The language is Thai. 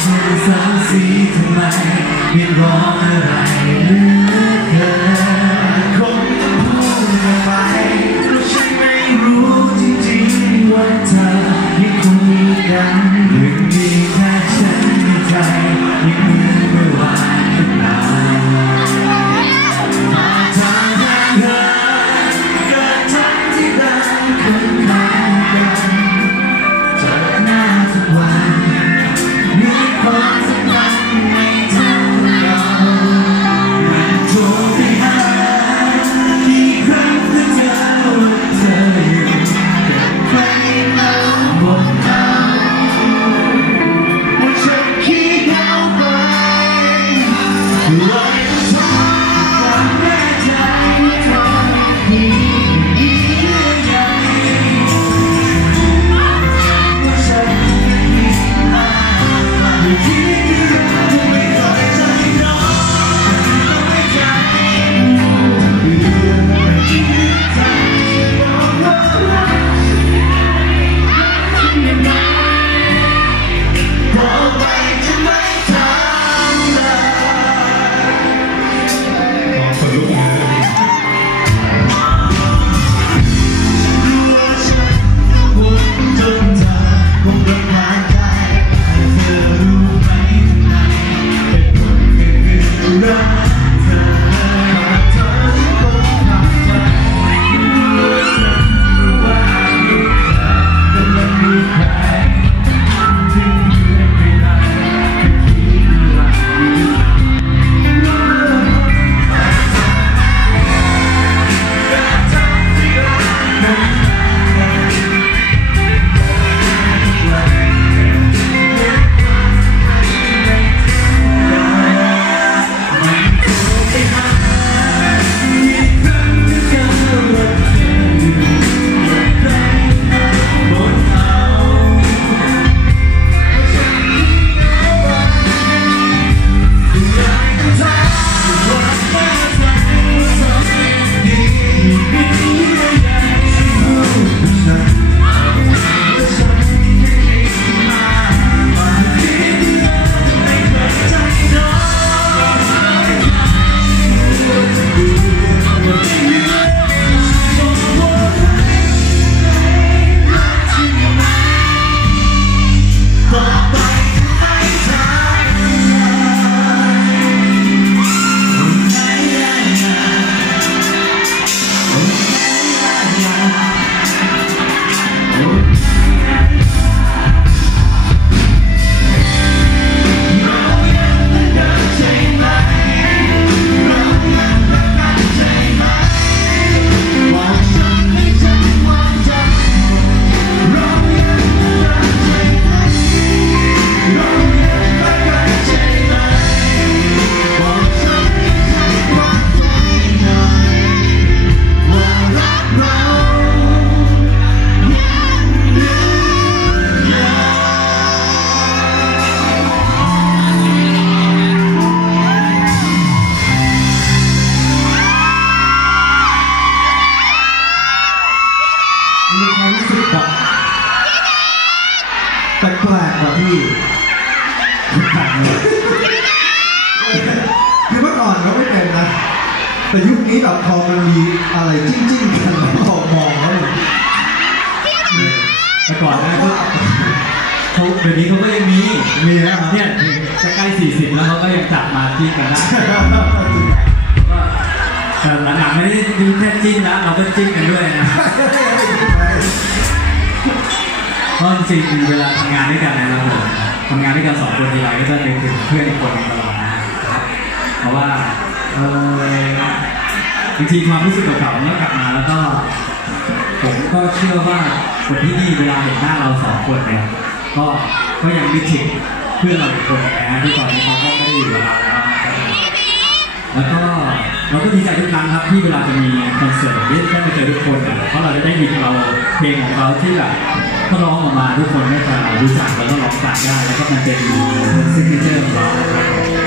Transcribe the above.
เธอสาสีทำไมไม่ร้องอะไรเลย ที่คือเมื่อก่อนเขาไม่เป็นนะ แต่ยุคนี้แบบพอมันมีอะไรจิ้งจิ้งๆกันแล้วมองมองแล้วมันแต่ก่อนนะก็เขาเดี๋ยวนี้เขาก็ยังมีมีนะครับเนี่ยจะใกล้40 แล้วเขาก็ยังจับมาที่กันได้แต่หลังๆไม่ได้ดูแค่จิ้นแล้วเราก็จิ้นกันด้วยนะเพราะ จริงเวลาทำงานด้วยกันนยเราทำงานด้วยกันสองคนทีไรก็จะนึกถึงเพื่อนอีกคนหนึ่งตลอดนะครับเพราะว่าเออบางทีความรู้สึกเก่าๆมันก็กลับมาแล้วก็ ผมก็เชื่อว่าคนที่นี่เวลาเห็นหน้าเราสองคนเนี่ยก็ก็ยังนึกถึงเพื่อนเราอีกคนนะที่ตอนนี้เขาก็ไม่ได้อยู่กับเราแล้วนะแล้วก็เราก็ดีใจทุกครั้งครับที่เวลาจะมีคอนเสิร์ตได้มาเจอทุกคนเพราะเราจะได้ยินเราเพลงของเราที่แบบ ถ้าร้องออกมาทุกคนก็จะรู้จักแล้วก็ร้องตามได้แล้วก็มันเป็นซิกเนเจอร์ของเราครับ